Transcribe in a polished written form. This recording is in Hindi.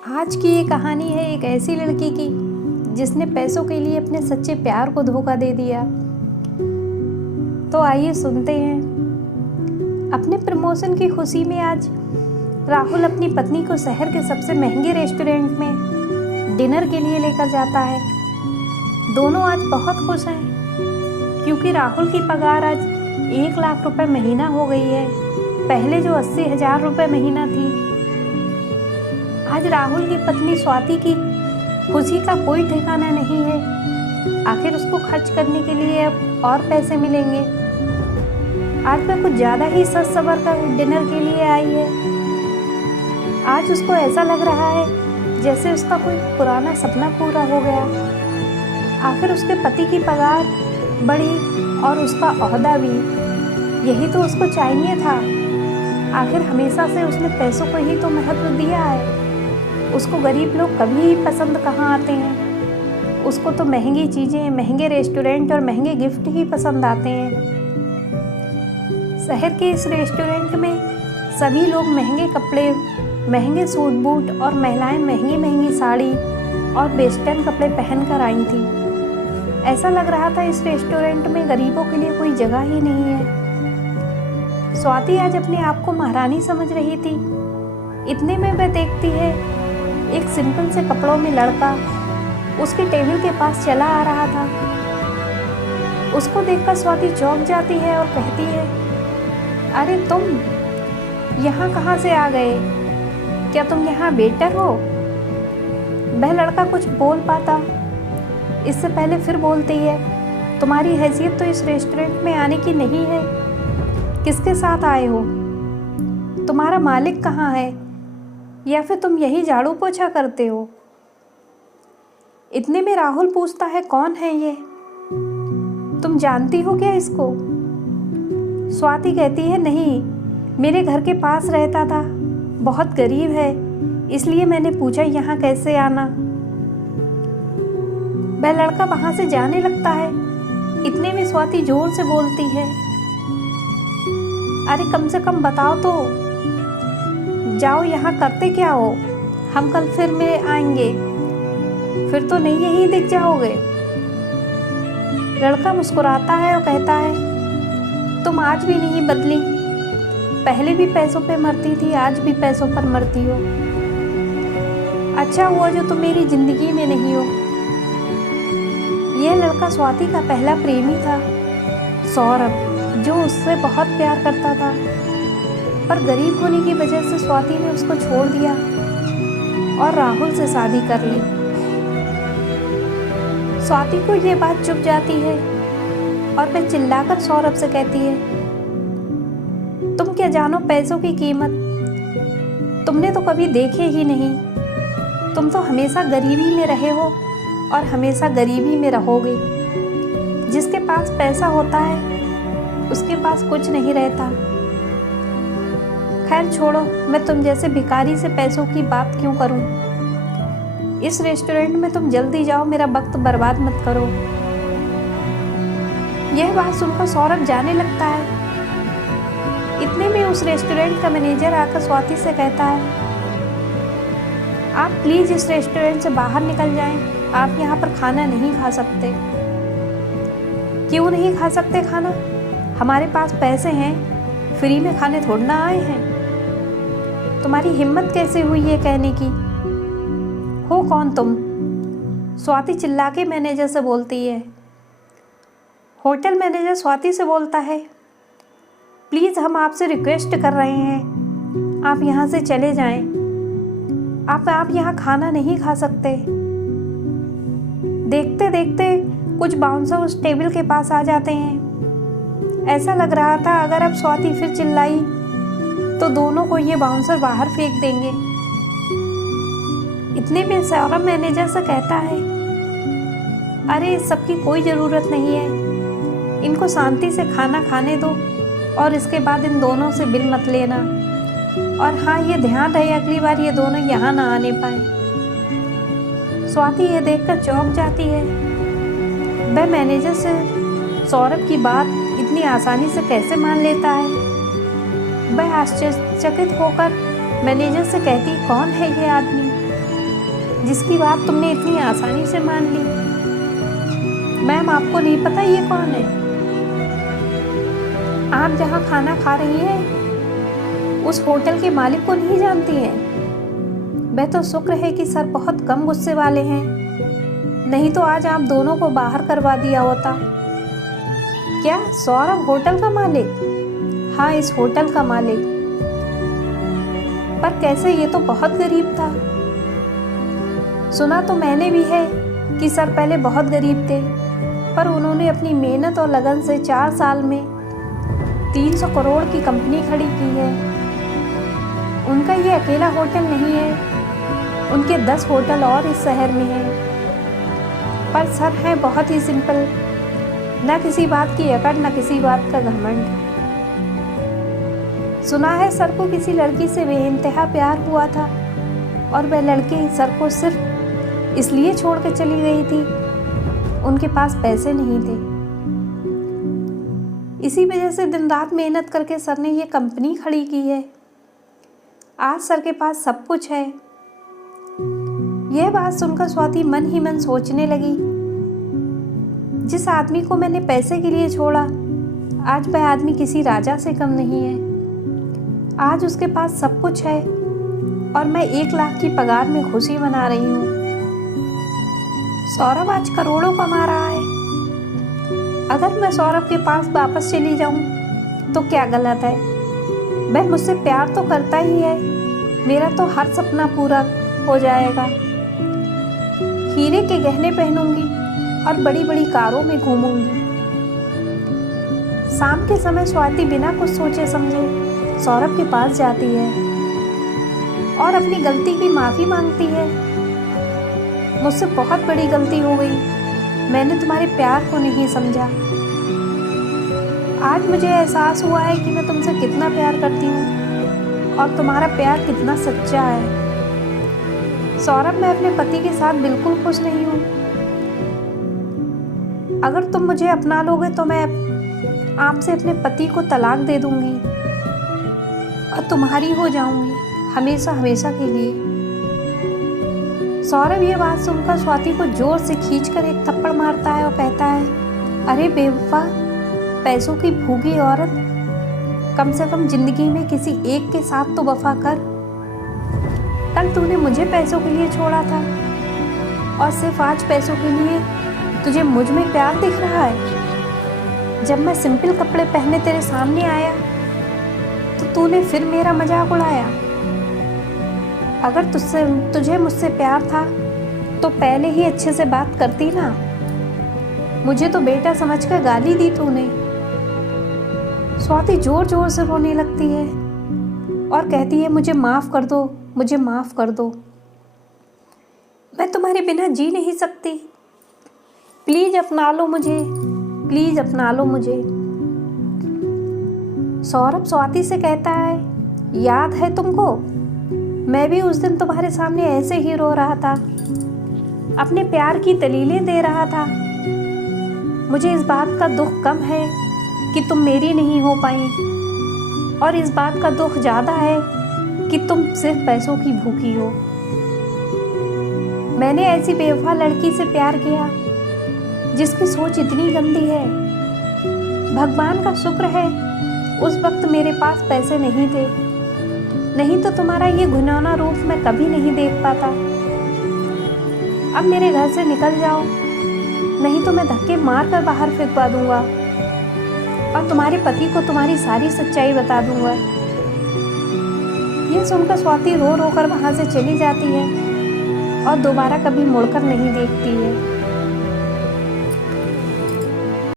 आज की ये कहानी है एक ऐसी लड़की की जिसने पैसों के लिए अपने सच्चे प्यार को धोखा दे दिया। तो आइए सुनते हैं। अपने प्रमोशन की खुशी में आज राहुल अपनी पत्नी को शहर के सबसे महंगे रेस्टोरेंट में डिनर के लिए लेकर जाता है। दोनों आज बहुत खुश हैं क्योंकि राहुल की पगार आज 1 लाख रुपए महीना हो गई है, पहले जो 80,000 रुपये महीना थी। आज राहुल की पत्नी स्वाति की खुशी का कोई ठिकाना नहीं है। आखिर उसको खर्च करने के लिए अब और पैसे मिलेंगे। आज वह कुछ ज़्यादा ही सज सवर कर डिनर के लिए आई है। आज उसको ऐसा लग रहा है जैसे उसका कोई पुराना सपना पूरा हो गया। आखिर उसके पति की पगार बढ़ी और उसका ओहदा भी। यही तो उसको चाहिए था। आखिर हमेशा से उसने पैसों को ही तो महत्व दिया है। उसको गरीब लोग कभी पसंद कहाँ आते हैं। उसको तो महंगी चीज़ें, महंगे रेस्टोरेंट और महंगे गिफ्ट ही पसंद आते हैं। शहर के इस रेस्टोरेंट में सभी लोग महंगे कपड़े, महंगे सूट बूट और महिलाएं महंगी महंगी साड़ी और वेस्टर्न कपड़े पहनकर आई थी। ऐसा लग रहा था इस रेस्टोरेंट में गरीबों के लिए कोई जगह ही नहीं है। स्वाति आज अपने आप को महारानी समझ रही थी। इतने में वह देखती है एक सिंपल से कपड़ों में लड़का उसके टेबल के पास चला आ रहा था। उसको देखकर स्वाति चौंक जाती है और कहती है, अरे तुम यहाँ कहाँ से आ गए? क्या तुम यहाँ वेटर हो? वह लड़का कुछ बोल पाता इससे पहले फिर बोलती है, तुम्हारी हैसियत तो इस रेस्टोरेंट में आने की नहीं है। किसके साथ आए हो? तुम्हारा मालिक कहाँ है? या फिर तुम यही झाड़ू पोछा करते हो? इतने में राहुल पूछता है, कौन है ये? तुम जानती हो क्या इसको? स्वाति कहती है, नहीं, मेरे घर के पास रहता था, बहुत गरीब है, इसलिए मैंने पूछा यहाँ कैसे आना। वह लड़का वहां से जाने लगता है। इतने में स्वाति जोर से बोलती है, अरे कम से कम बताओ तो, जाओ, यहाँ करते क्या हो? हम कल फिर मिल आएंगे, फिर तो नहीं यहीं दिख जाओगे। लड़का मुस्कुराता है और कहता है, तुम आज भी नहीं बदली। पहले भी पैसों पे मरती थी, आज भी पैसों पर मरती हो। अच्छा हुआ जो तुम मेरी जिंदगी में नहीं हो। यह लड़का स्वाति का पहला प्रेमी था, सौरभ, जो उससे बहुत प्यार करता था, पर गरीब होने की वजह से स्वाति ने उसको छोड़ दिया और राहुल से शादी कर ली। स्वाति को यह बात चुभ जाती है और वह चिल्लाकर सौरभ से कहती है, तुम क्या जानो पैसों की कीमत? तुमने तो कभी देखे ही नहीं। तुम तो हमेशा गरीबी में रहे हो और हमेशा गरीबी में रहोगे। जिसके पास पैसा होता है उसके पास कुछ नहीं रहता। खैर छोड़ो, मैं तुम जैसे भिखारी से पैसों की बात क्यों करूं। इस रेस्टोरेंट में तुम जल्दी जाओ, मेरा वक्त बर्बाद मत करो। यह बात सुनकर सौरभ जाने लगता है। इतने में उस रेस्टोरेंट का मैनेजर आकर स्वाति से कहता है, आप प्लीज इस रेस्टोरेंट से बाहर निकल जाएं। आप यहाँ पर खाना नहीं खा सकते। क्यों नहीं खा सकते खाना? हमारे पास पैसे हैं, फ्री में खाने थोड़ा ना आए हैं। तुम्हारी हिम्मत कैसे हुई ये कहने की? हो कौन तुम? स्वाति चिल्ला के मैनेजर से बोलती है। होटल मैनेजर स्वाति से बोलता है, प्लीज़ हम आपसे रिक्वेस्ट कर रहे हैं, आप यहाँ से चले जाएं। आप यहाँ खाना नहीं खा सकते। देखते देखते कुछ बाउंसर उस टेबल के पास आ जाते हैं। ऐसा लग रहा था अगर अब स्वाति फिर चिल्लाई तो दोनों को ये बाउंसर बाहर फेंक देंगे। इतने में सौरभ मैनेजर से कहता है, अरे इस सब की कोई ज़रूरत नहीं है, इनको शांति से खाना खाने दो और इसके बाद इन दोनों से बिल मत लेना। और हाँ, ये ध्यान रहे अगली बार ये दोनों यहाँ ना आने पाए। स्वाति ये देखकर चौंक जाती है। वह मैनेजर से सौरभ की बात इतनी आसानी से कैसे मान लेता है? वह आश्चर्यचकित होकर मैनेजर से कहती, कौन है ये आदमी? जिसकी बात तुमने इतनी आसानी से मान ली। मैम, आपको नहीं पता ये कौन है? आप जहाँ खाना खा रही हैं उस होटल के मालिक को नहीं जानती हैं? वह तो शुक्र है कि सर बहुत कम गुस्से वाले हैं, नहीं तो आज आप दोनों को बाहर करवा दिया होता। क्या सौरभ होटल का मालिक? हाँ, इस होटल का मालिक। पर कैसे? ये तो बहुत गरीब था। सुना तो मैंने भी है कि सर पहले बहुत गरीब थे, पर उन्होंने अपनी मेहनत और लगन से 4 साल में 300 करोड़ की कंपनी खड़ी की है। उनका ये अकेला होटल नहीं है, उनके 10 होटल और इस शहर में हैं। पर सर है बहुत ही सिंपल, न किसी बात की अकड़, न किसी बात का घमंड। सुना है सर को किसी लड़की से बेइंतहा प्यार हुआ था और वह लड़की सर को सिर्फ इसलिए छोड़ के चली गई थी, उनके पास पैसे नहीं थे। इसी वजह से दिन रात मेहनत करके सर ने ये कंपनी खड़ी की है। आज सर के पास सब कुछ है। यह बात सुनकर स्वाति मन ही मन सोचने लगी, जिस आदमी को मैंने पैसे के लिए छोड़ा, आज वह आदमी किसी राजा से कम नहीं है। आज उसके पास सब कुछ है और मैं 1 लाख की पगार में खुशी मना रही हूँ। सौरभ आज करोड़ों कमा रहा है। अगर मैं सौरभ के पास वापस चली जाऊँ तो क्या गलत है? वह मुझसे प्यार तो करता ही है, मेरा तो हर सपना पूरा हो जाएगा। हीरे के गहने पहनूंगी और बड़ी बड़ी कारों में घूमूंगी। शाम के समय स्वाति बिना कुछ सोचे समझे सौरभ के पास जाती है और अपनी गलती की माफ़ी मांगती है। मुझसे बहुत बड़ी गलती हो गई, मैंने तुम्हारे प्यार को नहीं समझा। आज मुझे एहसास हुआ है कि मैं तुमसे कितना प्यार करती हूँ और तुम्हारा प्यार कितना सच्चा है। सौरभ, मैं अपने पति के साथ बिल्कुल खुश नहीं हूँ। अगर तुम मुझे अपना लोगे तो मैं आपसे अपने पति को तलाक दे दूंगी और तुम्हारी हो जाऊंगी हमेशा हमेशा के लिए। सौरभ ये बात सुनकर स्वाति को जोर से खींचकर एक थप्पड़ मारता है और कहता है, अरे बेवफा, पैसों की भूखी औरत, कम से कम जिंदगी में किसी एक के साथ तो वफा कर। कल तूने मुझे पैसों के लिए छोड़ा था और सिर्फ आज पैसों के लिए तुझे मुझ में प्यार दिख रहा है। जब मैं सिंपल कपड़े पहने तेरे सामने आया तो तूने फिर मेरा मजाक उड़ाया। अगर तुझे मुझसे प्यार था तो पहले ही अच्छे से बात करती ना। मुझे तो बेटा समझकर गाली दी तूने। स्वाति जोर जोर से रोने लगती है और कहती है, मुझे माफ़ कर दो, मुझे माफ़ कर दो। मैं तुम्हारे बिना जी नहीं सकती। प्लीज़ अपना लो मुझे, प्लीज़ अपना लो मुझे। सौरभ स्वाति से कहता है, याद है तुमको, मैं भी उस दिन तुम्हारे सामने ऐसे ही रो रहा था, अपने प्यार की दलीलें दे रहा था। मुझे इस बात का दुख कम है कि तुम मेरी नहीं हो पाई, और इस बात का दुख ज़्यादा है कि तुम सिर्फ पैसों की भूखी हो। मैंने ऐसी बेवफा लड़की से प्यार किया जिसकी सोच इतनी गंदी है। भगवान का शुक्र है उस वक्त मेरे पास पैसे नहीं थे, नहीं तो तुम्हारा ये घिनौना रूप मैं कभी नहीं देख पाता। अब मेरे घर से निकल जाओ, नहीं तो मैं धक्के मार कर बाहर फेंकवा दूंगा और तुम्हारे पति को तुम्हारी सारी सच्चाई बता दूंगा। यह सुनकर स्वाति रो रो कर वहाँ से चली जाती है और दोबारा कभी मुड़कर नहीं देखती है।